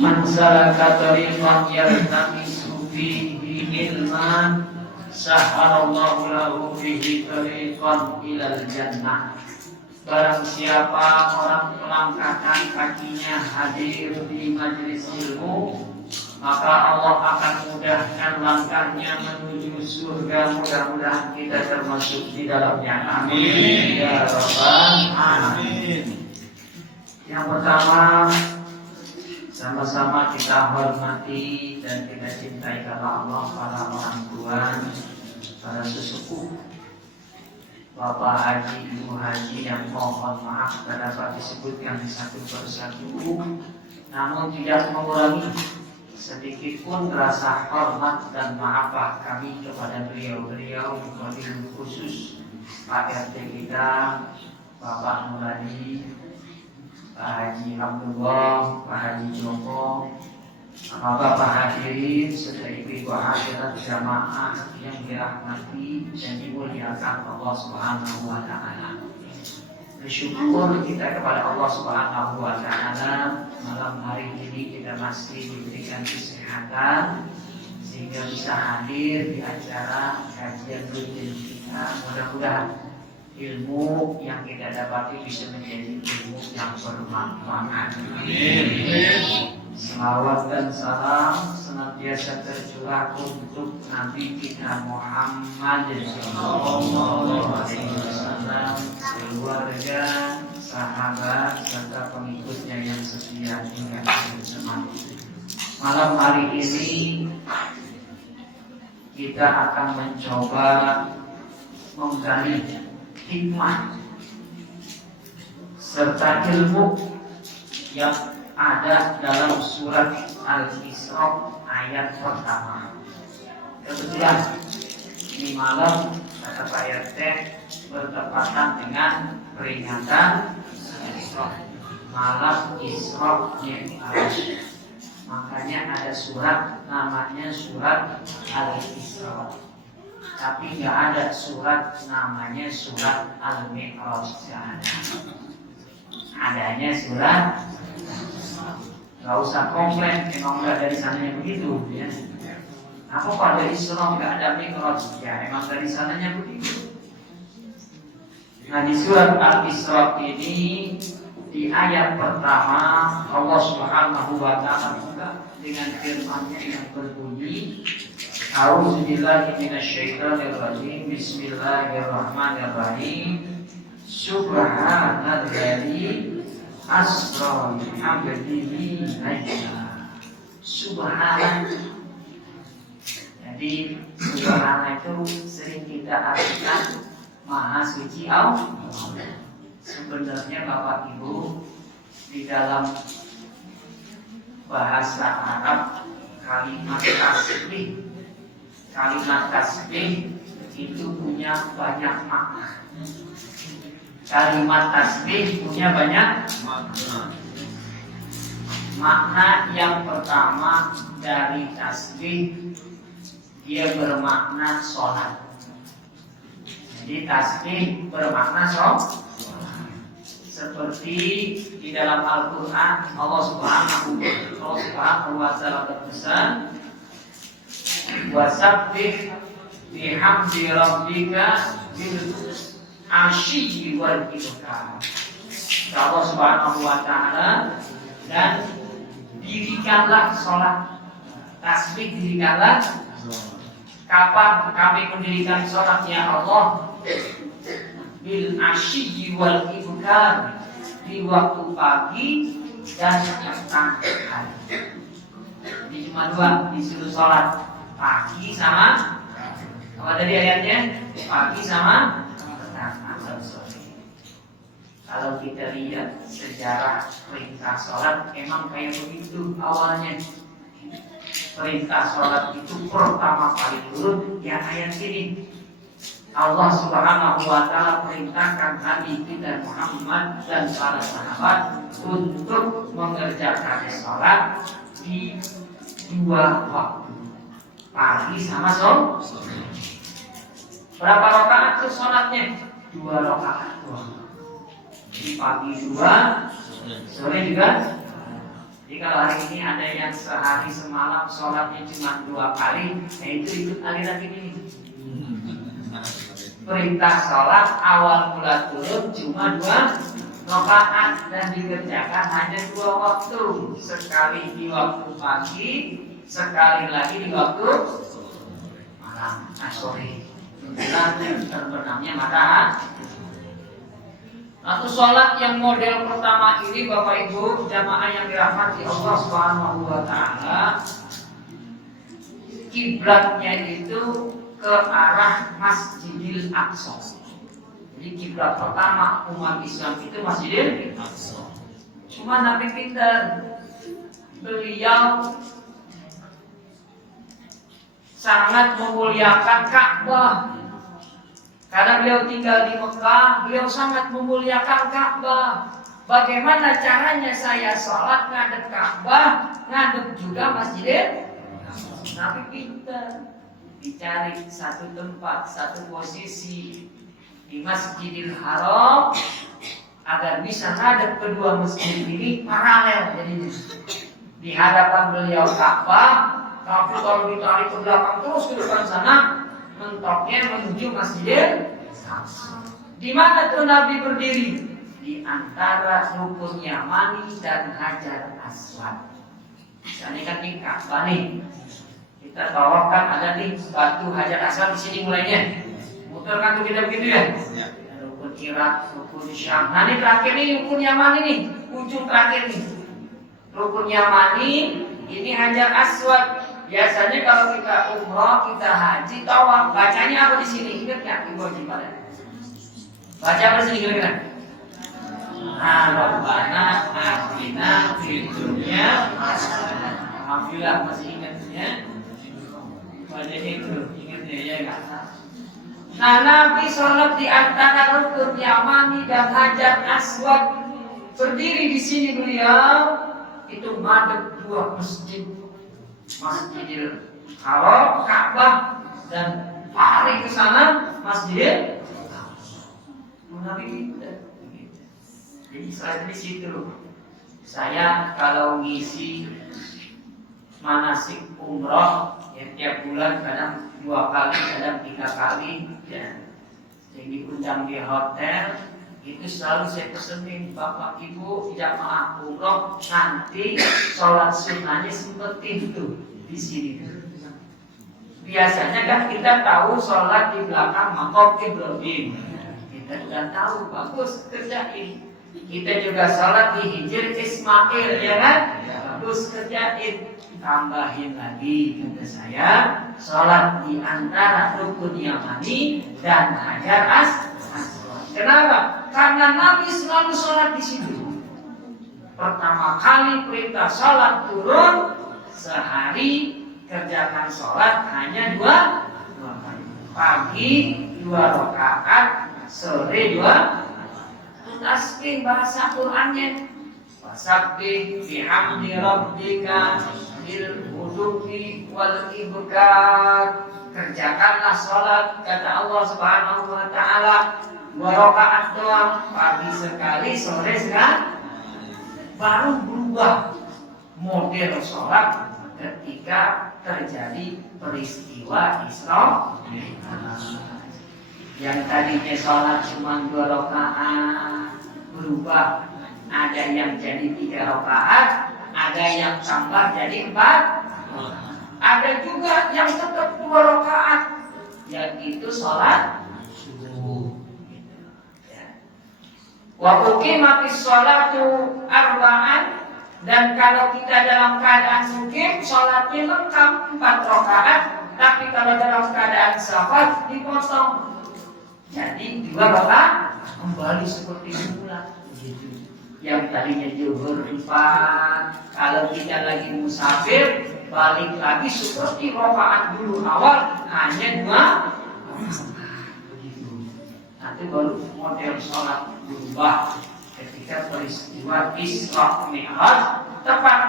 Man salaka tariqan yaltamisu fihi ilman saharallahu lahu bihi tariqan ilal jannah. Barang siapa orang melangkahkan kakinya hadir di majelis ilmu, maka Allah akan mudahkan langkahnya menuju surga. Mudah-mudahan kita termasuk di dalamnya. Amin ya rabbal alamin. Yang pertama, sama-sama kita hormati dan kita cintai karena Allah para orang tua, para sesepuh, Bapak Haji, Ibu Haji yang mohon maaf tidak dapat disebutkan satu persatu, namun tidak mengurangi sedikit pun rasa hormat dan maafah kami kepada beliau-beliau, wabil khusus Pak RT kita, Bapak Nuradi, Pak Haji Abdullah, Pak Haji Joko, Bapak hadirin serta ibu-ibu hadirat jamaah yang dirahmati dan dimuliakan Allah Subhanahu wa taala. Bersyukur kita kepada Allah Subhanahu wa taala malam hari ini kita masih diberikan kesehatan sehingga bisa hadir di acara kajian rutin kita. Mudah-mudahan ilmu yang kita dapati bisa menjadi ilmu yang bermanfaat. Amin. Salawat dan salam senantiasa tercurah untuk Nabi kita Muhammad sallallahu alaihi wasallam, keluarga, sahabat serta pengikutnya yang setia hingga akhir zaman. Malam hari ini kita akan mencoba menggali hikmah serta ilmu yang ada dalam surat Al-Isra ayat pertama. Kebetulan di malam kata Pak RT bertepatan dengan peringatan malam Isra Mi'raj. Makanya ada surat namanya surat Al-Isra. Tapi nggak ada surat namanya surat Al-Mi'raj. Adanya surat. Gak usah komplain, emang udah dari sananya begitu ya. Apa pada Isra gak ada Mi'raj? Ya emang dari sananya begitu. Nah di surat Al-Isra ini di ayat pertama Allah Subhanahu wa taala buka dengan firman-Nya yang berbunyi A'udzubillahi minasyaitonirrajim. Bismillahirrahmanirrahim. Subhanalladzi asra bi'abdihi layla. Subhana. Jadi subhana itu sering kita artikan maha suci Allah. Sebenarnya Bapak Ibu di dalam bahasa Arab kalimat tasbih itu punya banyak makna. Kalimat tasbih punya banyak makna. Yang pertama dari tasbih, dia bermakna sholat. Jadi tasbih bermakna sholat. Seperti di dalam Al-Quran Allah Subhanahu wa taala berpesan, wasabbih bihamdi rabbika bil asyyi wal ibkar. Allah Subhanahu wa taala, dan dirikanlah sholat. Tasbih dirikanlah. Kapan kami mendirikan sholat ya Allah? Bil asyyi wal ibkar, di waktu pagi dan petang hari. Ini cuma dua disuruh sholat, pagi sama apa tadi ayatnya? Pagi sama Kalau kita lihat sejarah perintah sholat, emang kayak begitu awalnya. Perintah sholat itu pertama kali turun ya ayat ini. Allah Subhanahu wa taala perintahkan Nabi kita Muhammad dan para sahabat untuk mengerjakan sholat di dua waktu, pagi sama sore. Berapa rakaat tuh sholatnya? 2 rakaat doang. Di pagi 2, sore juga. Jadi kalau hari ini ada yang sehari semalam sholatnya cuma 2 kali, nah itu ikut aliran ini. Perintah sholat awal mula turun cuma 2 rakaat dan dikerjakan hanya 2 waktu, sekali di waktu pagi, sekali lagi di waktu malam, sore. Menjelang terbenamnya matahari. Atau sholat yang model pertama ini Bapak Ibu jamaah yang dirahmati Allah Subhanahu wa taala, kiblatnya itu ke arah Masjidil Aqsa. Jadi kiblat pertama umat Islam itu Masjidil Aqsa. Cuma Nabi pintar, beliau sangat memuliakan Ka'bah. Karena beliau tinggal di Mekah, beliau sangat memuliakan Ka'bah. Bagaimana caranya saya sholat ngadep Ka'bah, ngadep juga Masjidil? Nabi pintar, dicari satu tempat, satu posisi di Masjidil Haram agar bisa ngadep kedua masjid ini paralel. Jadi di hadapan beliau Ka'bah, tapi kalau ditarik ke belakang terus ke depan sana, mentoknya menuju Masjidil Aqsa. Di mana tuh Nabi berdiri? Di antara Rukun Yamani dan Hajar Aswad. Misalnya kan di Ka'bah nih, kita tawafkan ada nih batu Hajar Aswad di sini mulainya. Muter kan tuh kita begitu ya. Rukun Irak, Rukun Syam. Nah ini terakhir nih Rukun Yamani nih, ujung terakhir nih. Rukun Yamani ini Hajar Aswad. Biasanya kalau kita umroh, kita haji, tawaf, bacanya apa di sini? Ingat nggak ibu pada? Baca apa di sini kira-kira? Rabbana atina fid dunya hasanah. Alhamdulillah masih ingat ya. Baca itu ingatnya ya nggak? Nah Nabi sholat di antara Rukun Yamani dan Hajar Aswad. Berdiri di sini beliau itu madep 2 masjid. Masjidil Haram, Ka'bah, dan lari ke sana Masjidil Nabi kita. Jadi saya di situ. Saya kalau ngisi manasik umroh ya, tiap bulan kadang 2 kali, kadang 3 kali ya. Jadi diundang di hotel. Itu selalu saya pesenin Bapak Ibu jamaah umroh nanti sholat sunnahnya sempetin tuh di sini. Biasanya kan kita tahu sholat di belakang maqam Ibrahim. Kita sudah tahu, bagus kerjain. Kita juga sholat di Hijr Ismail ya kan? Bagus kerjain. Tambahin lagi kata saya sholat di antara Rukun Yamani dan Hajar Aswad. Kenapa? Karena Nabi selalu sholat di situ. Pertama kali perintah sholat turun, sehari kerjakan sholat hanya 2 kali. Pagi 2 rakaat, sore 2. Tasbih bahasa Qur'annya. Wasabbih bihamdi rabbika bil ghuduwi wal ibkar. Kerjakanlah sholat kata Allah Subhanahu wa taala 2 rakaat doang, pagi sekali, sore sekali. Baru berubah model sholat ketika terjadi peristiwa Isra Mi'raj. Yang tadinya sholat cuma 2 rakaat berubah, ada yang jadi 3 rakaat, ada yang tambah jadi 4, ada juga yang tetap 2 rakaat, yaitu sholat subuh. Wa uqimatis sholatu arba'an, dan kalau kita dalam keadaan mukim sholatnya lengkap 4 rakaat, tapi kalau dalam keadaan safar dipotong jadi 2 rakaat kembali seperti semula. Yang tadinya zuhur 4, kalau kita lagi musafir balik lagi seperti rakaat dulu awal hanya 2. Nanti baru model sholat berubah ketika peristiwa Isra Mi'raj. Tepat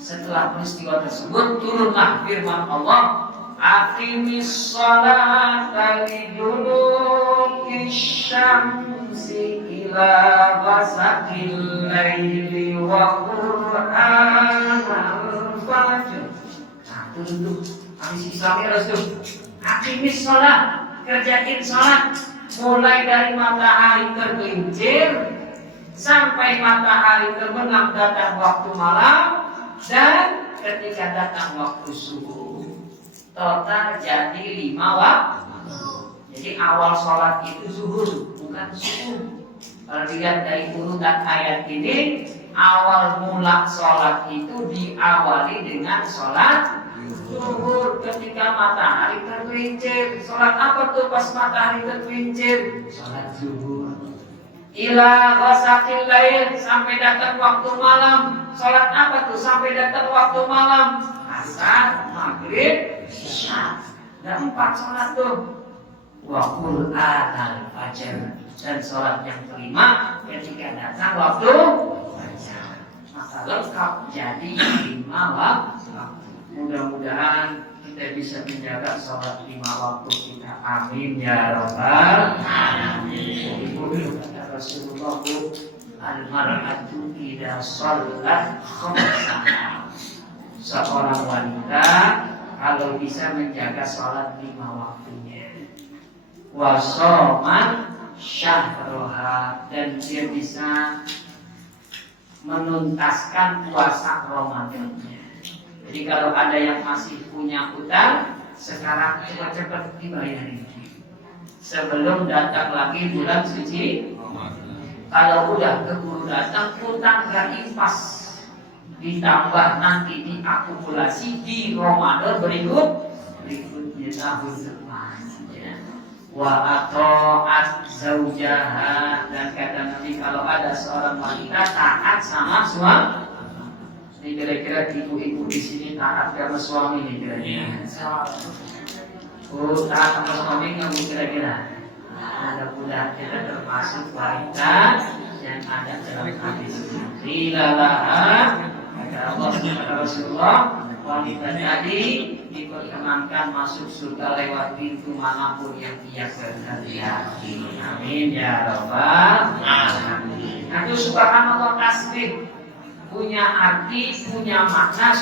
setelah peristiwa tersebut turunlah firman Allah, aqimis sholata liduluki syamsi ila ghasaqil laili wa qur'an Tuh, habis Islamnya harus tuh. Akimis sholat, kerjain sholat. Mulai dari matahari tergelincir sampai matahari terbenam datang waktu malam dan ketika datang waktu subuh. Total jadi 5 waktu. Jadi awal sholat itu zuhur, bukan subuh. Kalau dilihat dari urutan ayat ini, awal mula sholat itu diawali dengan sholat zuhur ketika matahari tergelincir. Sholat apa tuh pas matahari tergelincir? Sholat zuhur. Ila ghasaqil lail, sampai datang waktu malam. Sholat apa tuh sampai datang waktu malam? Asar, maghrib, isya. Ada 4 sholat tuh. Wa Qur'an al-fajr, dan sholat yang kelima ketika datang waktu fajar. Maka lengkap jadi 5 waktu. Mudah-mudahan kita bisa menjaga sholat 5 waktu kita. Amin ya rabbal alamin. Kata Rasulullah, al-mar'atu idza shallat khamsaha. Seorang wanita kalau bisa menjaga sholat 5 waktunya, wa shaman syahroha, dan dia bisa menuntaskan puasa Ramadannya. Jadi kalau ada yang masih punya utang, sekarang cepat-cepat dibayarin sebelum datang lagi bulan suci. Kalau udah keburu datang, utang gak impas, ditambah nanti diakumulasi di Ramadan berikutnya tahun depan. Wa ato'at zaujaha, dan kata Nabi kalau ada seorang wanita taat sama suami. Ini kira-kira ibu-ibu di sini taat sama suami nih kira-kira. Taat sama suami nggak kira-kira? Mudah-mudahan kita termasuk wanita yang ada dalam hadis ini. Lalaha, kata Allah kata Rasulullah, wanita tadi diperkenankan masuk surga lewat pintu manapun yang ia kehendaki. Amin ya rabbal alamin. Nah, itu subhanallah tasbih punya arti, punya makna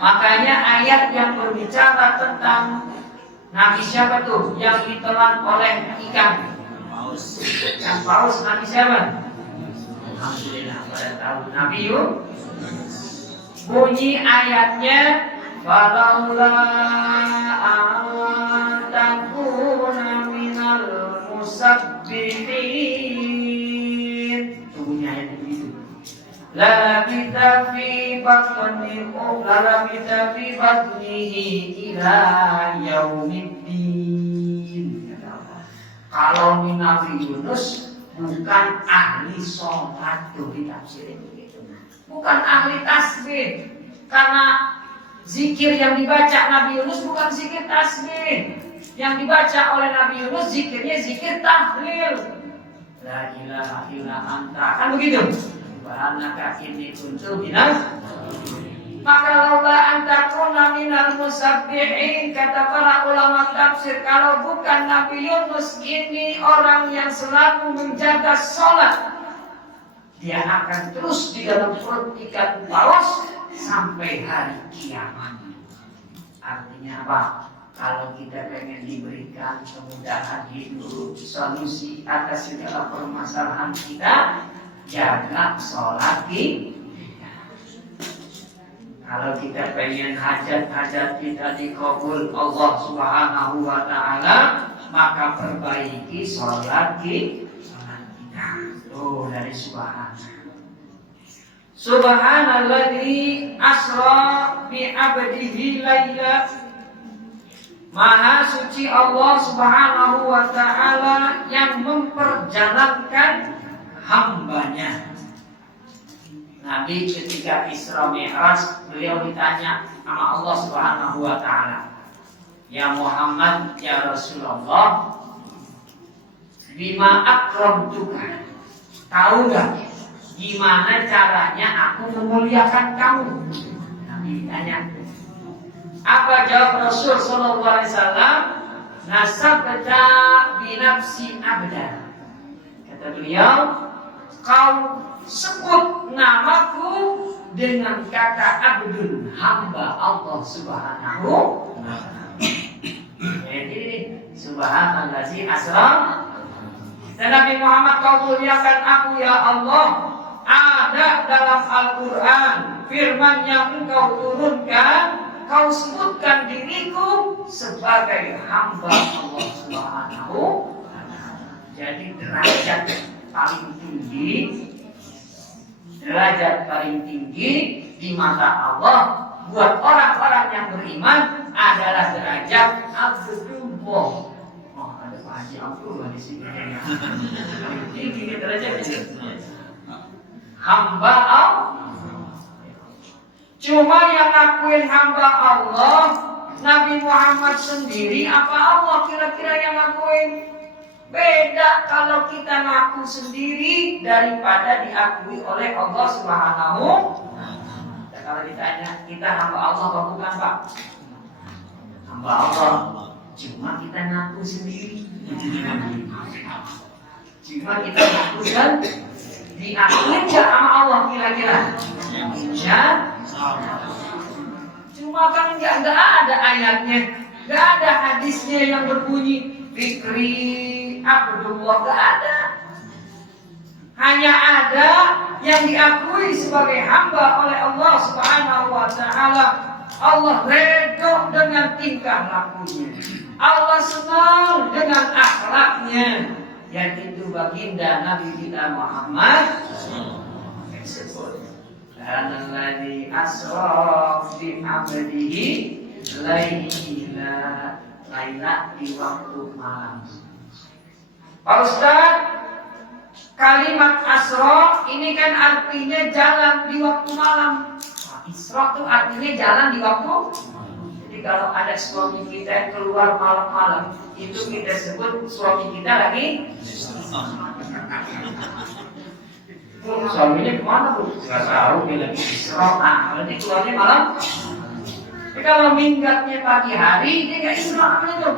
Makanya ayat yang berbicara tentang Nabi siapa tuh yang ditelan oleh ikan? Yang paus Nabi siapa? Alhamdulillah pada tahu Nabi bunyi ayatnya, falaula antakuna minal musabbihin. Bunyi ayat itu. La kita fi batnihi ila yaumiddin. Kalau Nabi Yunus bukan ahli sholat, tuh ditafsirin begitu. Bukan ahli tasbih, karena zikir yang dibaca Nabi Yunus bukan zikir tasbih. Yang dibaca oleh Nabi Yunus zikirnya zikir tahlil. La ilaha illa anta, kan begitu. Subhanaka inni kuntu minaz. Maka laula antakuna minal musabbihin, kata para ulama tafsir, kalau bukan Nabi Yunus ini orang yang selalu menjaga sholat, dia akan terus di dalam perut ikan paus sampai hari kiamat. Artinya apa? Kalau kita pengen diberikan kemudahan hidup, solusi atas segala permasalahan kita, jaga sholat kita. Kalau kita pengen hajat-hajat kita dikabul Allah Subhanahu wa ta'ala, maka perbaiki sholat kita. Oh, dari Subhanalladzi asra bi 'abdihi laila. Maha suci Allah Subhanahu wa ta'ala yang memperjalankan hambanya. Nabi ketika Isra Mi'raj, beliau ditanya sama Allah Subhanahu wa ta'ala, ya Muhammad, ya Rasulullah, bima akramtuka, tahu gak gimana caranya aku memuliakan kamu? Nabi ditanya. Apa jawab Rasul sallallahu alaihi wasallam? Nasabta bi nafsi abda. Kata beliau, kau sebut namaku dengan kata abdun, hamba Allah Subhanahu wa ta'ala. Jadi subhanallazi asra. Dan Nabi Muhammad, kau muliakan aku ya Allah. Ada dalam Al-Quran firman yang engkau turunkan, kau sebutkan diriku sebagai hamba Allah Subhanahu wa ta'ala. Jadi derajat paling tinggi di mata Allah buat orang-orang yang beriman adalah derajat Abdullah. Oh, ada Pak Haji Abdullah di sini. Tinggi derajatnya. Hamba Allah. Cuma yang ngakuin hamba Allah Nabi Muhammad sendiri apa Allah kira-kira yang ngakuin? Beda kalau kita ngaku sendiri daripada diakui oleh Allah Subhanahu. Dan kalau ditanya kita hamba Allah atau bukan Pak? Hamba Allah. Cuma kita ngaku sendiri. Cuma kita ngaku dan diakui nggak sama Allah kira-kira? Ya. Cuma kan nggak ada ayatnya, nggak ada hadisnya yang berbunyi Fikri Abdullah, gak ada. Hanya ada yang diakui sebagai hamba oleh Allah Subhanahu wa ta'ala. Allah redha dengan tingkah lakunya. Allah senang dengan akhlaknya. Yang itu baginda Nabi kita Muhammad disebut. Dan alladzi asra bi 'abdihi laila di waktu malam. Pak Ustaz, kalimat asra ini kan artinya jalan di waktu malam. Isra itu artinya jalan di waktu. Jadi kalau ada suami kita yang keluar malam-malam, itu kita sebut suami kita lagi. Suaminya kemana Bu? Gak tahu, dia lagi isra. Nah, berarti keluarnya malam. Tapi kalau minggatnya pagi hari, dia nggak isra namanya tuh.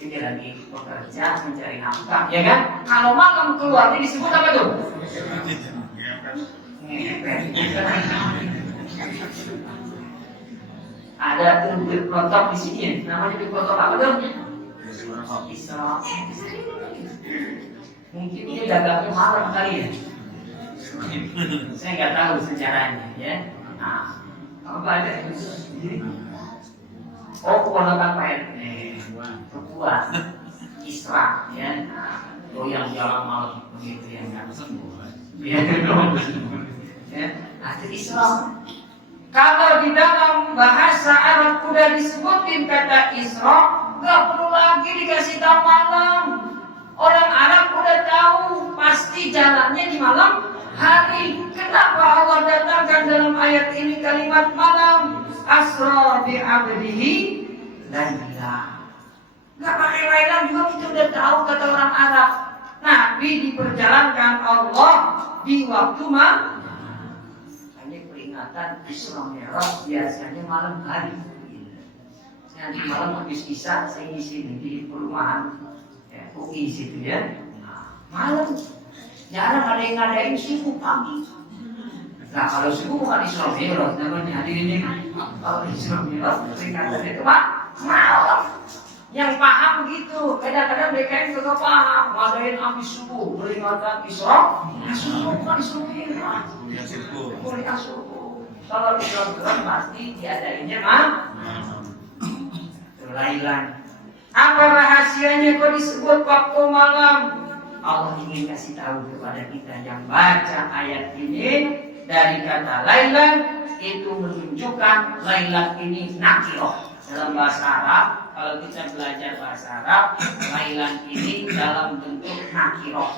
Dia lagi bekerja mencari nafkah, ya kan? Kalau malam keluar ini disebut apa tuh? Ada tuh duit protok di sini, namanya duit protok apa tuh? Isra. Mungkin dia dagangnya malam kali ya. Saya nggak tahu sejarahnya, ya. Nah, apa ada itu? Oh, keponakan Pak RT. Kebuat Isra, ya. Goyang jalan malam begitu ya kan. Ya, itu Isra. Kalau di dalam bahasa Arab udah disebutin kata Isra, nggak perlu lagi dikasih tahu malam. Orang Arab udah tahu pasti jalannya di malam hari. Kenapa Allah datangkan dalam ayat ini kalimat malam? Asra bi 'abdihi laila. Gak pakai laila juga kita udah tahu kata orang Arab. Nabi diperjalankan Allah di waktu malam. Hanya peringatan Isra Mi'raj biasanya malam hari. Nanti malam habis isya saya ngisi di perumahan UI situ ya. Malam jarang ada yang ngadain subuh pagi. Nah kalau subuh bukan Isra Mi'raj namanya hadirin ini. Kalau Isra Mi'raj peringatan itu Pak malam. Yang paham gitu, kadang-kadang mereka yang tidak paham. Ngadain habis subuh peringatan Isra subuh bukan Isra Mi'raj. Kuliah subuh. Kalau Isra Mi'raj pasti diadainnya Lailan. Apa rahasianya kok disebut waktu malam? Allah ingin kasih tahu kepada kita yang baca ayat ini dari kata lailan itu menunjukkan lailan ini nakiroh dalam bahasa Arab. Kalau kita belajar bahasa Arab, lailan ini dalam bentuk nakiroh.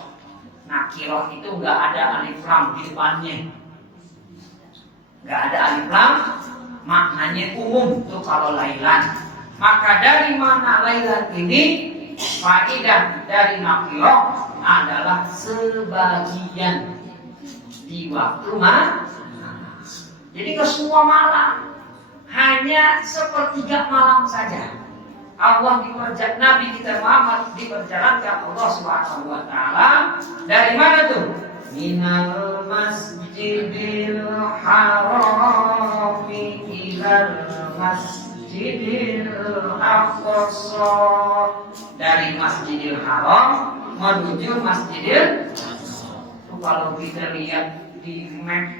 Nakiroh itu nggak ada alif lam di depannya, nggak ada alif lam, maknanya umum tuh kalau lailan. Maka dari mana lailan ini? Faedah dari nakiroh adalah sebagian di waktu malam. Jadi ke semua malam, hanya sepertiga malam saja. Allah Nabi kita Muhammad diperjalankan Allah Subhanahu wa ta'ala dari mana tuh? Minal masjidil harami ilal masjidil aqsa. Dari Masjidil Haram menuju Masjidil Aqsa. Kalau kita lihat di map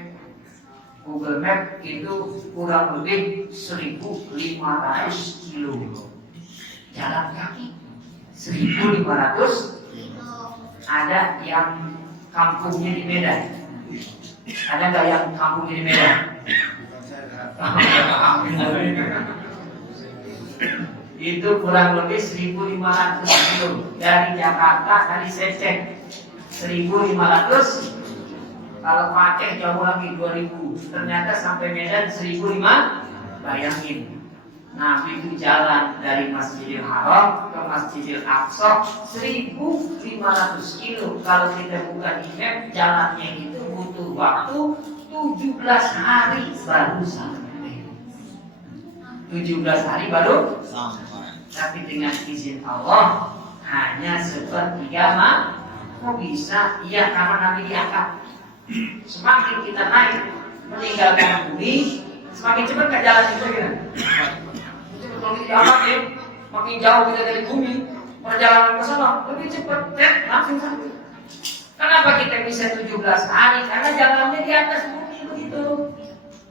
Google Map itu kurang lebih 1.500 kilo jalan kaki. 1.500. Ada yang kampungnya di Medan. Ada nggak yang kampungnya di Medan? Itu kurang lebih 1.500 kilo dari Jakarta. Tadi saya cek 1.500. Kalau pakai jauh lagi 2.000. Ternyata sampai Medan 1.500. Bayangin, Nabi itu jalan dari Masjidil Haram ke Masjidil Aqsa 1.500 kilo. Kalau kita buka di map, jalannya itu butuh waktu 17 hari baru sampai. 17 hari baru sampai. Tapi dengan izin Allah hanya sepertiga mah. Kok bisa? Iya, karena Nabi diangkat. Semakin kita naik meninggalkan bumi, semakin cepat nggak jalan itu ya. Kalau kita diangkat ya, makin jauh kita dari bumi, perjalanan ke sana lebih cepat, langsung sampai. Kenapa kita bisa 17 hari? Karena jalannya di atas bumi begitu.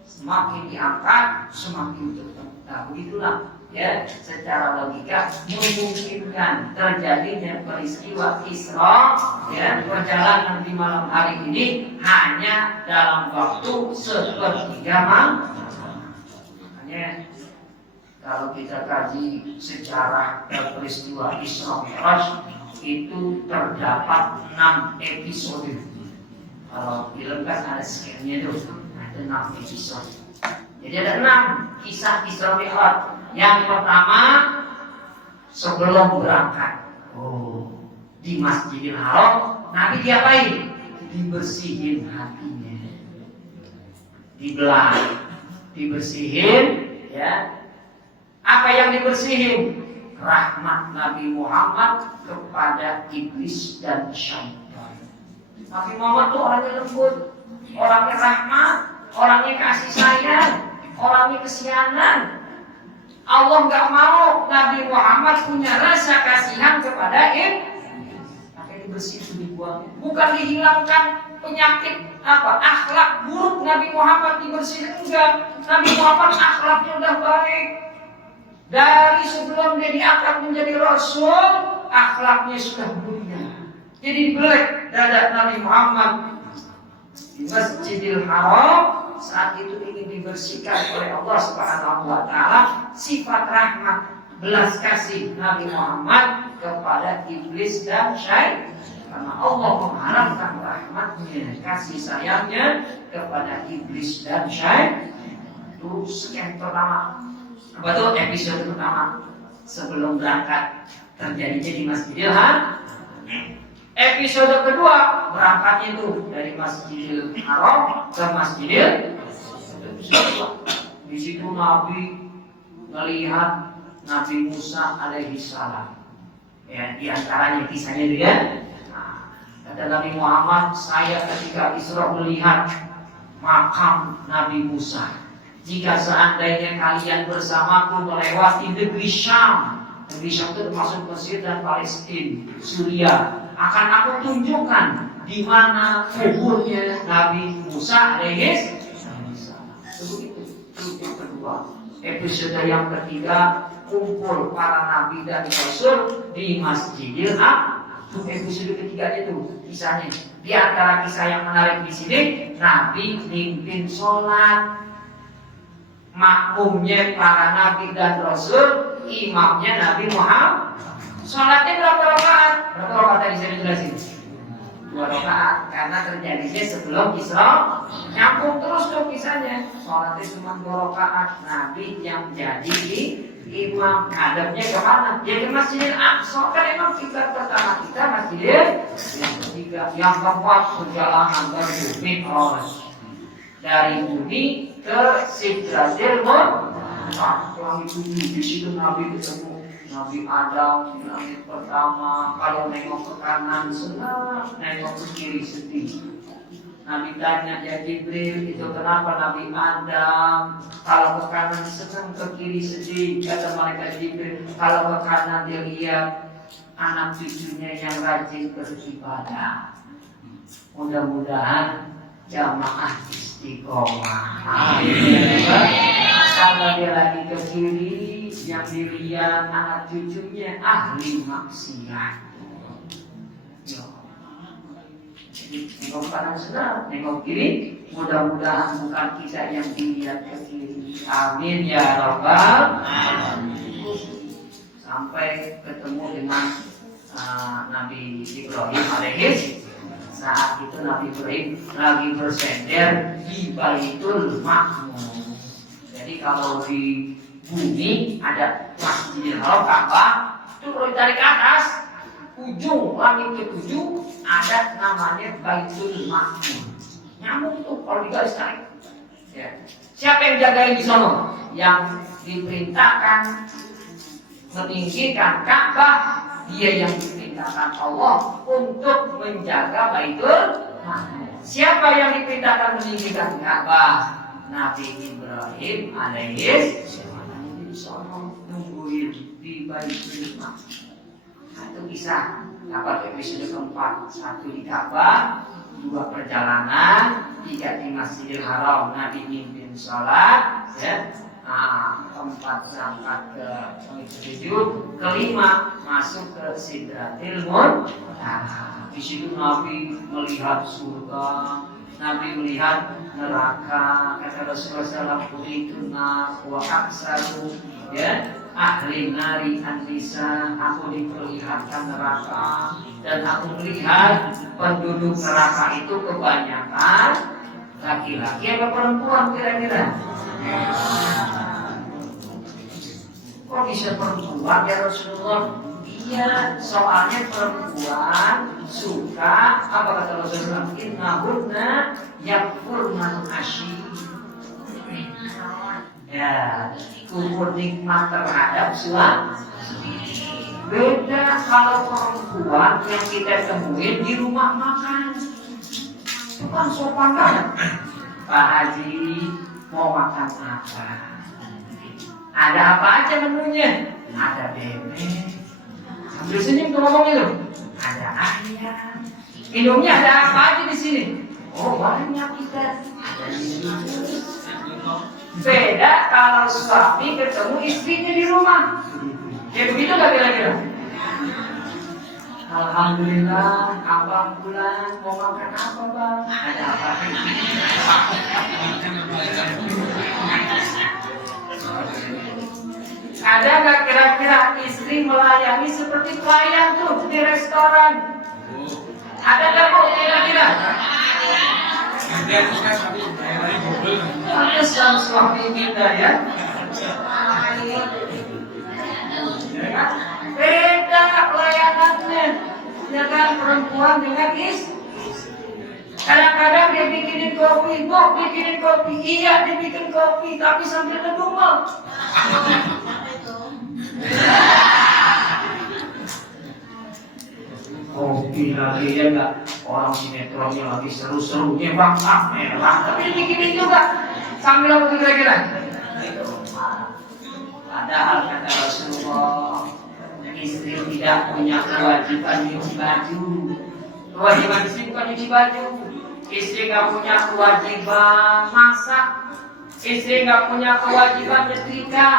Semakin diangkat, semakin cepat. Nah, begitulah ya, secara logika memungkinkan terjadinya peristiwa Isra ya, perjalanan di malam hari ini hanya dalam waktu sepertiga malam. Makanya kalau kita kaji sejarah peristiwa Isra Mi'raj itu terdapat 6 episode. Kalau film kan ada skennya tuh, ada 6 episode. Jadi ada 6 kisah Isra Mi'raj. Yang pertama, sebelum berangkat, di Masjidil Haram, Nabi diapain? Dibersihin hatinya, dibelah, dibersihin, ya. Apa yang dibersihin? Rahmat Nabi Muhammad kepada iblis dan syaitan. Nabi Muhammad itu orangnya lembut, orangnya rahmat, orangnya kasih sayang, orangnya kesianan. Allah nggak mau Nabi Muhammad punya rasa kasihan kepada iblis. Makanya dibersihin, itu dibuang. Bukan dihilangkan penyakit akhlak buruk Nabi Muhammad dibersihin, enggak. Nabi Muhammad akhlaknya udah baik. Dari sebelum dia diangkat menjadi Rasul, akhlaknya sudah mulia. Jadi belek dada Nabi Muhammad di Masjidil Haram. Saat itu ingin dibersihkan oleh Allah Subhanahu wa Ta'ala sifat rahmat, belas kasih Nabi Muhammad kepada iblis dan syaitan. Karena Allah mengharapkan rahmatnya, kasih sayangnya kepada iblis dan syaitan. Itu sekian pertama. Apa itu episode pertama sebelum berangkat terjadinya di Masjidil Haram. Episode kedua berangkatnya itu dari Masjidil Haram ke Masjidil. Di situ Nabi melihat Nabi Musa alaihi salam. Ya, di antaranya kisahnya itu ya. Nah, kata Nabi Muhammad, saya ketika Isra melihat makam Nabi Musa. Jika seandainya kalian bersamaku melewati negeri Syam. Negeri Syam itu termasuk Mesir dan Palestina, Suriah. Akan aku tunjukkan di mana kuburnya Nabi Musa alaihi salam. Begitu. Itu yang kedua. Episode yang ketiga, kumpul para nabi dan rasul di Masjidil Aqsa. Episode ketiganya itu kisahnya. Di antara kisah yang menarik di sini, Nabi mimpin sholat. Makmumnya para nabi dan rasul, imamnya Nabi Muhammad. Sholatnya berapa rakaat? Berapa rakaat tadi saya jelasin? 2 rakaat, karena terjadinya sebelum Isra. Nyambung terus tuh kisahnya. Sholatnya cuma 2 rakaat. Nabi yang jadi imam, ngadepnya ke mana? Ya ke Masjidil Aqsa. Kan emang kiblat pertama kita Masjidil. Yang ketiga, yang keempat perjalanan menuju Mi'raj dari bumi ke Sidratil Muntaha. Yang itu di situ Nabi ketemu Nabi Adam, Nabi pertama. Kalau nengok ke kanan senang, nengok ke kiri sedih. Nabi tanya, ya Jibril, itu kenapa Nabi Adam kalau ke kanan senang, ke kiri sedih? Kata malaikat Jibril, kalau ke kanan dia lihat anak cucunya yang rajin beribadah. Mudah-mudahan jamaah istiqomah. Amin. Kalau dia lagi ke kiri, yang dilihat anak cucunya ahli maksiat. Nengok kanan sedang, nengok kiri, mudah-mudahan bukan kita yang dilihat ke kiri. Amin ya Rabbal alamin. Sampai ketemu dengan Nabi Ibrahim alaihi. Saat itu Nabi Ibrahim lagi bersender di Baitul Ma'mur. Jadi kalau di bumi ada Masjidil Haram, Ka'bah, itu kalau ditarik ke atas, ujung langit ke-7 ada namanya Baitul Ma'mur. Nyamuk itu kalau digaris tarik. Ya. Siapa yang jagain di sana? Yang diperintahkan meninggikan Ka'bah, dia yang diperintahkan Allah untuk menjaga Baitul Ma'mur. Siapa yang diperintahkan meninggikan Ka'bah? Nabi Ibrahim alaihi salam di sana nungguin di Baitul Ma'mur. Satu kisah dapat episode keempat, satu di Ka'bah, dua perjalanan, tiga di Masjidil Haram, Nabi mimpin sholat, ya. Keempat berangkat ke sujud, kelima masuk ke Sidratil Muntaha. Di situ Nabi melihat surga, Nabi melihat neraka. Kata Rasulullah SAW, itu wa aksaru, ya, ahli nari an-nisa, aku diperlihatkan neraka dan aku melihat penduduk neraka itu kebanyakan laki-laki atau perempuan kira-kira? Kok bisa perempuan ya Rasulullah? Iya, soalnya perempuan suka, apa kata Rasulullah? Innahunna yakfurnal asyik. Ya, kufur nikmat terhadap suami. Beda kalau perempuan yang kita temuin di rumah makan. Itu kan sopan banget. Pak Haji mau makan apa? Ada apa aja menunya? Ada bebek. Sambil senyum tuh ngomong itu. Ada ayam. Minumnya ada apa aja di sini? Oh banyak kita. Ada minum. Beda kalau suami ketemu istrinya di rumah. Ya begitu gak kira-kira? Alhamdulillah, abang pulang mau makan apa bang? Ada apa? Ada gak kira-kira istri melayani seperti pelayan tuh di restoran? Ada gak bu kira-kira? Pantesan suami kita ya. Beda pelayanannya, ya kan, perempuan dengan istri. Kadang-kadang dia bikinin kopi, bu bikinin kopi, iya dibikin kopi, tapi sambil ngedumel. Kopi lagi ya enggak, orang sinetronnya lagi seru-serunya bang, merah, tapi dibikinin juga sambil apa kira-kira? Padahal kata Rasulullah, istri tidak punya kewajiban nyuci baju. Kewajiban istri bukan nyuci baju. Istri nggak punya kewajiban masak. Istri nggak punya kewajiban nyetrika.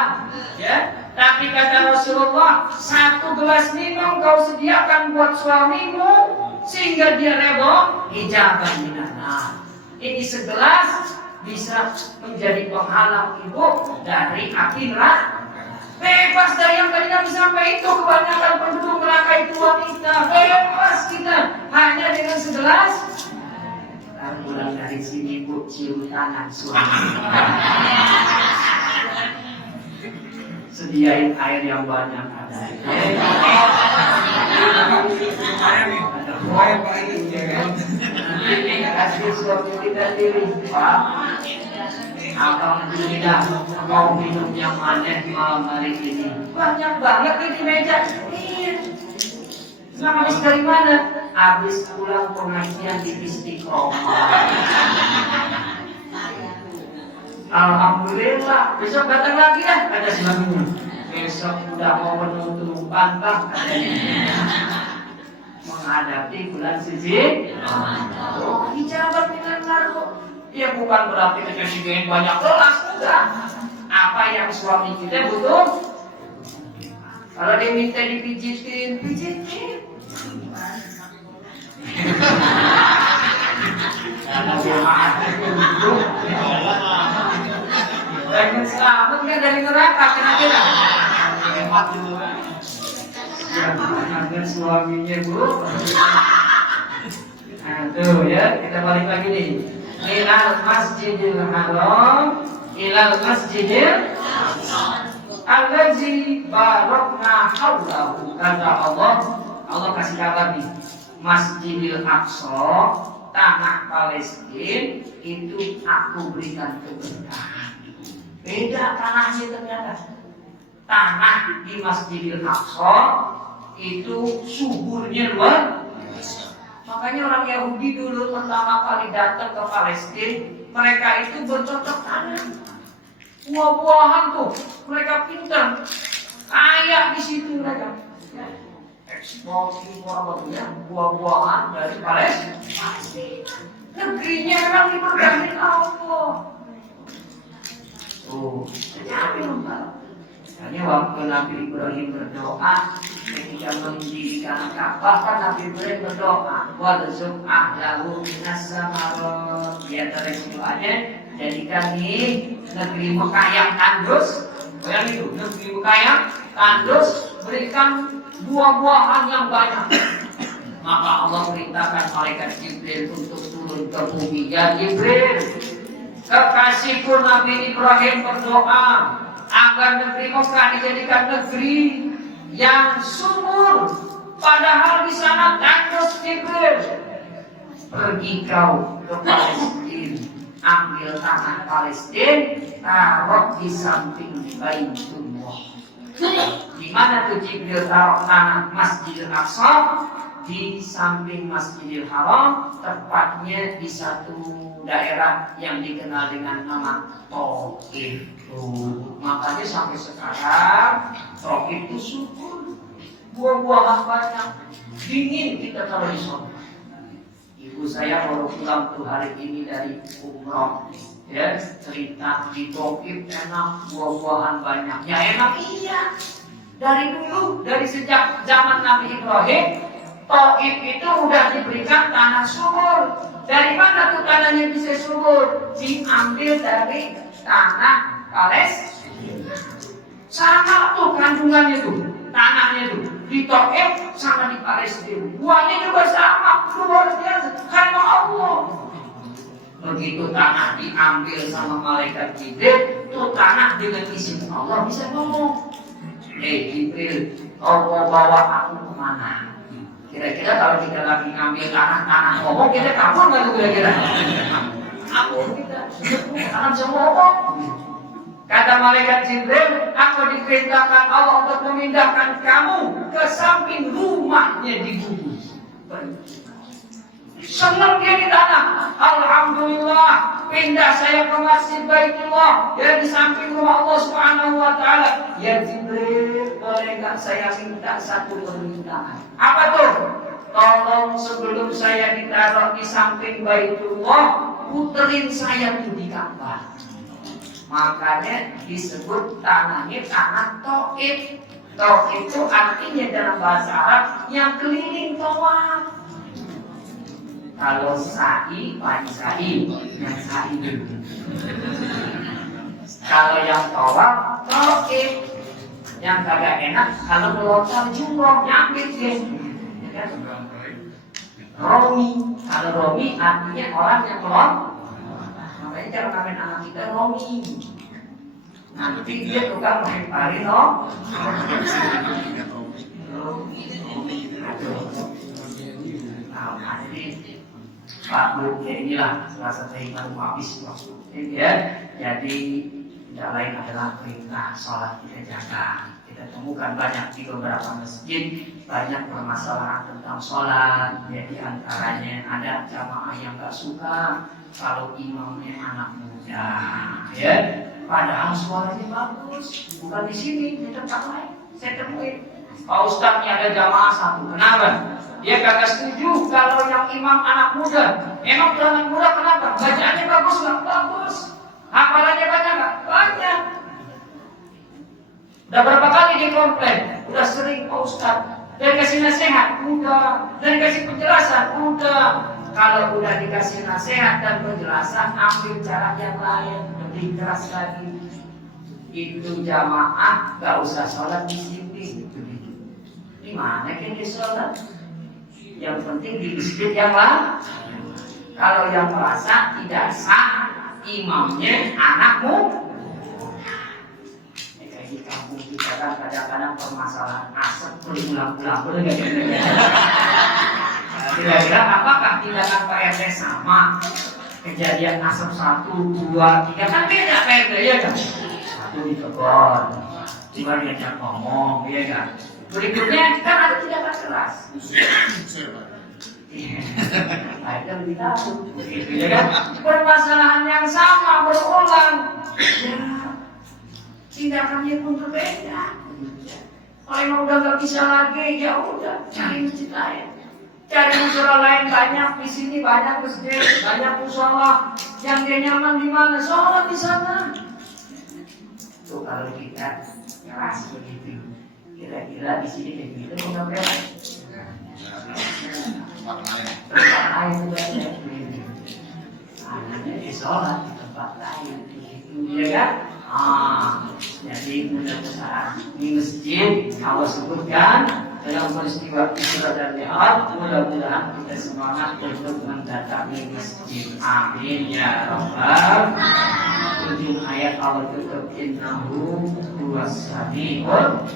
Ya. Tapi kata Rasulullah, satu gelas minum kau sediakan buat suamimu sehingga dia reda, hijaban minannar. Ini segelas bisa menjadi penghalang ibu dari api neraka. Bebas dari yang tadi Nabi sampai itu, kebanyakan penduduk neraka itu wanita. Bebas kita hanya dengan segelas. Kita pulang dari sini bu, cium tangan suami. Sediain air yang banyak ada. Kasih suami kita diri, Pak. Alhamdulillah, mau minum yang manis malam hari ini. Banyak banget di meja. Habis dari mana? Habis pulang pengajian di Istiqomah. Alhamdulillah, besok datang lagi dah, ada suaminya. Besok udah mau menutup pantang menghadapi bulan suci. Dijabat dengan naruh. Ya bukan berarti kita sediain banyak kelas, enggak. Apa yang suami kita butuh? Kalau dia minta dipijitin, pijitin. Pengen selamat kan dari neraka kena-kena. Hebat itu. Ada suaminya bu. Tuh ya, kita balik lagi nih. Ilal masjidil haram, ilal masjidil allazi barakna haulahu. Kata Allah kasih kabar nih. Masjidil Aqsa, tanah Palestina itu aku berikan keberkahan. Beda tanahnya ternyata. Tanah di Masjidil Aqsa itu suburnya luar. Makanya orang Yahudi dulu pertama kali datang ke Palestina, mereka itu bercocok tanam. Buah-buahan tuh, mereka pintar, kaya di situ mereka. Ekspor impor buah-buahan dari Palestina. Negerinya memang diberkahi Allah. Jadi hanya waktu Nabi Ibrahim berdoa ketika mendirikan Ka'bah, kan Nabi Ibrahim berdoa, warzuq ahlahu minas samarot. Di antara doanya, jadikan nih negeri Mekah yang tandus, itu negeri Mekah yang tandus, berikan buah-buahan yang banyak. Maka Allah perintahkan malaikat Jibril untuk turun ke bumi. Ya Jibril, kekasihku Nabi Ibrahim berdoa agar negeri Mekah dijadikan negeri yang subur, padahal di sana tandus. Jibril, pergi kau ke Palestina, ambil tanah Palestina, taruh di samping Baitullah. Di mana tuh Jibril taruh tanah Masjidil Aqsa? Di samping Masjidil Haram, tepatnya di satu daerah yang dikenal dengan nama Taif. Makanya sampai sekarang Taif itu subur, buah-buahan banyak, dingin kita kalau di sana. Ibu saya baru pulang tuh hari ini dari umroh, ya, cerita di Taif enak, buah-buahan banyak. Ya enak iya. Dari dulu, dari sejak zaman Nabi Ibrahim, Taif itu udah diberikan tanah subur. Dari mana tuh tanahnya bisa subur? Diambil dari tanah Palestina. Sama tuh kandungannya tuh, tanahnya tuh di Taif sama di Palestina. Buahnya juga sama, luar biasa. Karena Allah. Begitu tanah diambil sama malaikat Jibril, tuh tanah dengan izin Allah bisa ngomong. Jibril, Allah bawa aku kemana? Kira-kira kalau kita lagi ngambil tanah ngomong, kita kabur nggak tuh kira-kira? Kabur kita, akan bisa ngomong. Kata malaikat Jibril, aku diperintahkan Allah untuk memindahkan kamu ke samping rumahnya di bumi. Senang dia di tanah. Alhamdulillah, pindah saya ke Masjid Baitullah yang di samping rumah Allah Subhanahu wa taala. Ya Jibril, boleh enggak saya minta satu permintaan? Apa tuh? Tolong sebelum saya ditaruh di samping Baitullah, puterin saya tuh di Ka'bah. Makanya disebut tanahnya tanah Taif. Taif itu artinya dalam bahasa Arab yang keliling tawaf. Kalau sa'i, sa'i, yang sa'i dulu. Kalau yang tawaf, Taif. Yang kagak enak, kalau melontar jumroh, nyambit deh. Romi, kalau Romi artinya orang yang melontar. Makanya jangan namain anak kita Romi. Nanti dia tukang lemparin no. Pak Bu, ya inilah rasa terima habis waktu. Ya, jadi tidak lain adalah perintah sholat kita jaga. Kita kita temukan banyak di beberapa masjid, banyak permasalahan tentang sholat. Jadi antaranya ada jamaah yang gak suka kalau imamnya anak muda, ya. Padahal suaranya bagus, bukan di sini, di tempat lain. Saya temui Pak Ustadz ada jamaah satu, kenapa? Dia kagak setuju kalau yang imam anak muda. Emang anak muda kenapa? Bacaannya bagus nggak? Bagus. Hafalannya banyak nggak? Banyak. Udah berapa kali dia komplain? Udah sering Pak Ustadz. Dan kasih nasihat? Udah. Dan kasih penjelasan? Udah. Kalau udah dikasih nasihat dan penjelasan, ambil cara yang lain, lebih keras lagi. Itu jamaah gak usah sholat di sini. Di mana kan dia sholat? Yang penting di masjid yang lain. Kalau yang merasa tidak sah imamnya anakmu, kayak di kampung kita kan kadang-kadang permasalahan asap berulang-ulang. Kira-kira apakah tindakan Pak RT sama? Kejadian asap 1, 2, 3 kan beda Pak RT, ya kan? 1 ditegur, 2 diajak ngomong, ya kan? Berikutnya kan ada tindakan keras. Akhirnya lebih tahu, ya kan? Permasalahan yang sama berulang, ya tindakannya pun berbeda. Kalau emang udah nggak bisa lagi, ya udah cari masjid lain. Cari musola lain banyak di sini, banyak masjid, banyak musola. Yang dia nyaman di mana, sholat di sana. Tuh kalau kita keras begitu, kira-kira di sini kayak gitu nggak beres. Tempat lain banyak. Anaknya di sholat di tempat lain, begitu ya kan? Jadi mudah-mudahan di masjid Allah sebutkan dalam peristiwa Isra dan Mi'raj, mudah-mudahan kita semangat untuk mendatangi masjid. Amin ya rabbal. Ujung ayat Allah tutup innahu huwas-sami'ul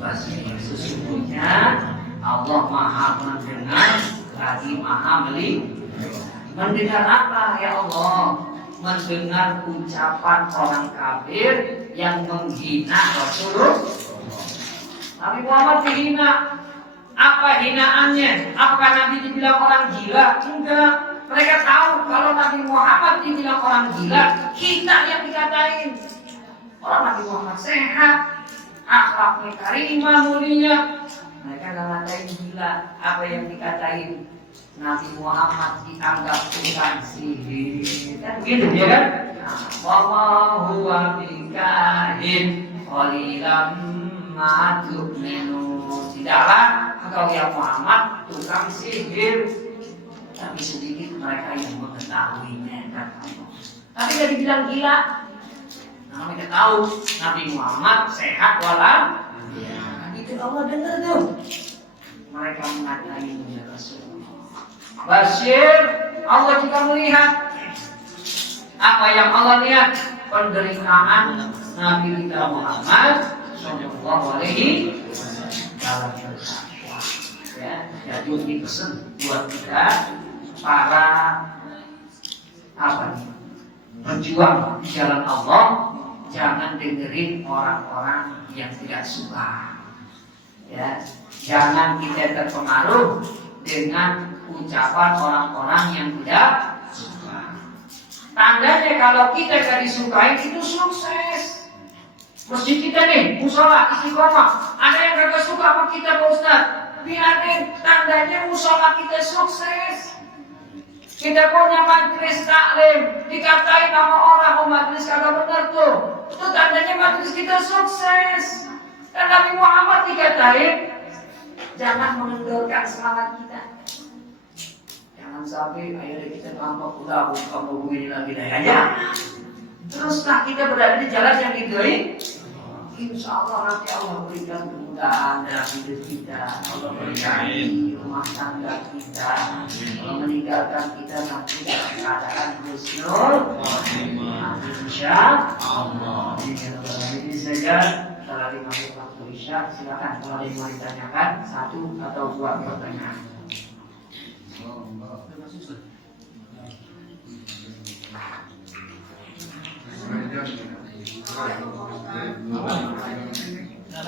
basir. Sesungguhnya Allah Maha mendengar lagi Maha melihat. Mendengar apa ya Allah? Mendengar ucapan orang kafir yang menghina Rasulullah. Nabi Muhammad dihina. Apa hinaannya? Apakah Nabi dibilang orang gila? Enggak. Mereka tahu kalau Nabi Muhammad dibilang orang gila, kita yang dikatain. Orang Nabi Muhammad sehat, akhlaknya karimah, mulia. Mereka nggak ngatain gila. Apa yang dikatain? Nabi Muhammad dianggap tukang sihir. Kan begitu ya kan? Wa huwa bikahin qalilan ma tu'minu. Tidaklah engkau ya Muhammad tukang sihir, tapi sedikit mereka yang mengetahuinya. Tapi tidak dibilang gila. Nah, mereka tahu Nabi Muhammad sehat walafiat. Itu Allah dengar tuh. Mereka mengatainya Rasulullah. Basyir, Allah juga melihat apa yang Allah lihat, penderitaan Nabi kita Muhammad Sallallahu Alaihi Wasallam. Ya, jadi dipesan buat kita para berjuang di jalan Allah, jangan dengerin orang-orang yang tidak suka. Ya, jangan kita terpengaruh dengan ucapan orang-orang yang tidak suka. Tandanya kalau kita gak disukai itu sukses. Masjid kita nih, musola, istiqomah. Ada yang gak suka sama kita Pak Ustaz. Biarin, tandanya musola kita sukses. Kita punya majelis taklim, dikatain sama orang majelis kagak benar tuh. Itu tandanya majelis kita sukses. Dan Nabi Muhammad dikatain, jangan mengendorkan semangat kita. Jangan sampai akhirnya kita nampak udah kamu begini lagi dayanya. Teruslah kita berada di jalan yang diridhoi. Insya Allah nanti Allah berikan kemudahan dalam hidup kita. Allah berikan rumah tangga kita. Allah meninggalkan kita nanti dalam keadaan husnul. Insya Allah. Ini saja. Setelah 5 waktu Isya, silakan kalau ada yang mau ditanyakan 1 atau 2 pertanyaan.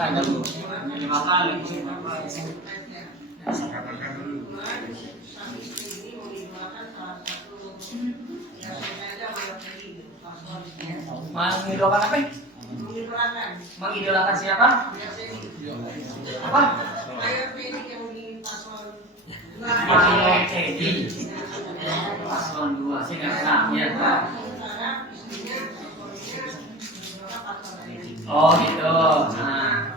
saya dulu 5 kali. Mengidolakan apa? Mengidolakan siapa? Apa? Mario Teddy. Paslon 2 sih nggak kenal ya Pak. Oh gitu. Nah,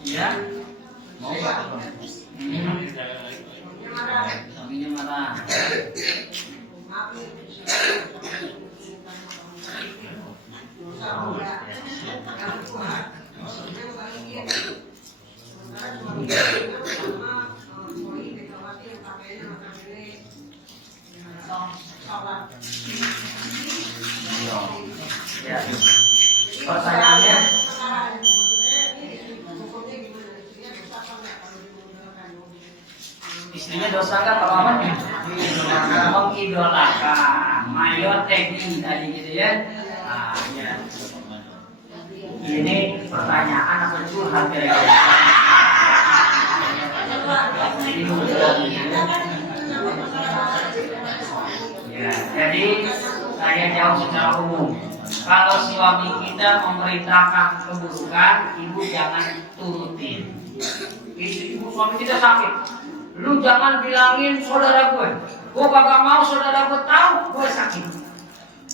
iya. Mau nggak? Suaminya marah. Ya. Pertanyaannya, istrinya dosa nggak kalau apa? Mengidolakan mayor Teddy tadi gitu ya. Nah, ya. Ini pertanyaan apa curhat kira-kira? Ya, jadi saya jawab secara umum. Kalau suami kita memerintahkan keburukan, ibu jangan turutin. Ibu suami kita sakit, lu jangan bilangin saudara gue kagak mau saudara gue tahu gue sakit.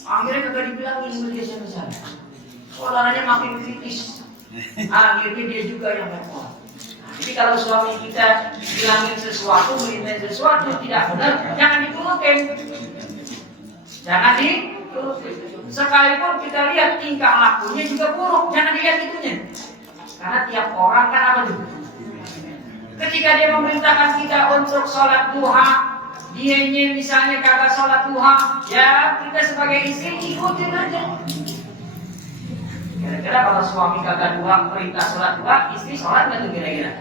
Akhirnya kagak dibilangin sama dia sama saudaranya makin kritis. Akhirnya dia juga yang repot. Jadi kalau suami kita bilangin sesuatu, merintahin sesuatu tidak benar, jangan diturutin. Jangan diturutin. Sekalipun kita lihat tingkah lakunya juga buruk, jangan dilihat itunya. Karena tiap orang kan apa tuh? Ketika dia memerintahkan kita untuk sholat duha, dianya misalnya kagak sholat duha, ya kita sebagai istri ikutin aja. Kira-kira kalau suami kagak duha perintah sholat duha, istri sholat nggak tuh kira-kira?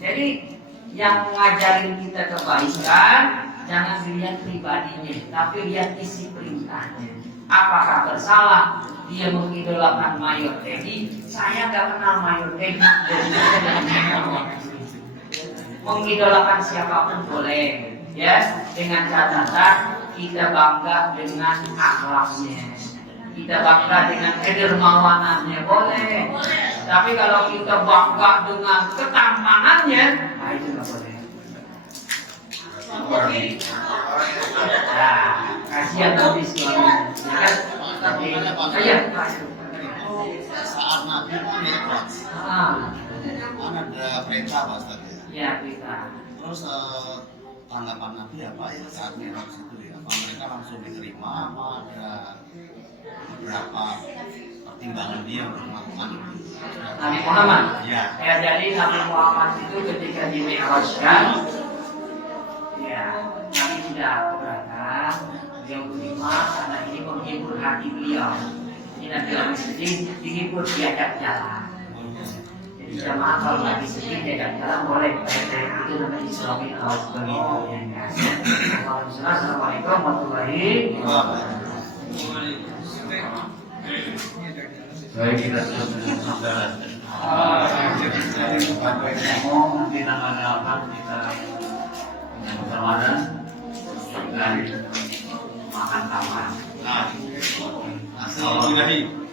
Jadi yang ngajarin kita kebaikan jangan dilihat pribadinya, tapi lihat isi perintahnya. Apakah bersalah dia mengidolakan Mayor Teddy? Saya nggak kenal Mayor Teddy. Mengidolakan siapapun boleh, ya, dengan catatan kita bangga dengan akhlaknya, kita bangga dengan kedermawanannya boleh. Tapi kalau kita bangga dengan ketampanannya, nah itu nggak boleh. Nah, kasihan nanti suaminya, ya kan? Tapi saat Nabi Mi'raj, kan ada perintah Pak Ustaz ya? Ya, kita. Terus tanggapan Nabi apa ya saat Mi'raj itu ya? Apa mereka langsung diterima? Apa ada beberapa pertimbangan dia untuk melakukan itu? Nabi Muhammad. Ya. Ya, jadi Nabi Muhammad itu ketika di Mi'rajkan, ya, Nabi tidak keberatan. Beliau terima karena ini menghibur hati beliau. Ini Nabi lagi sedih, dihibur diajak jalan. Jadi jamaah kalau lagi sedih diajak jalan boleh. Itu namanya Islami Allah begitu ya kan. Assalamualaikum warahmatullahi wabarakatuh. Baik, kita sudah mungkin ada apa kita Ramadan dan makan tambahan. Nah, Assalamualaikum.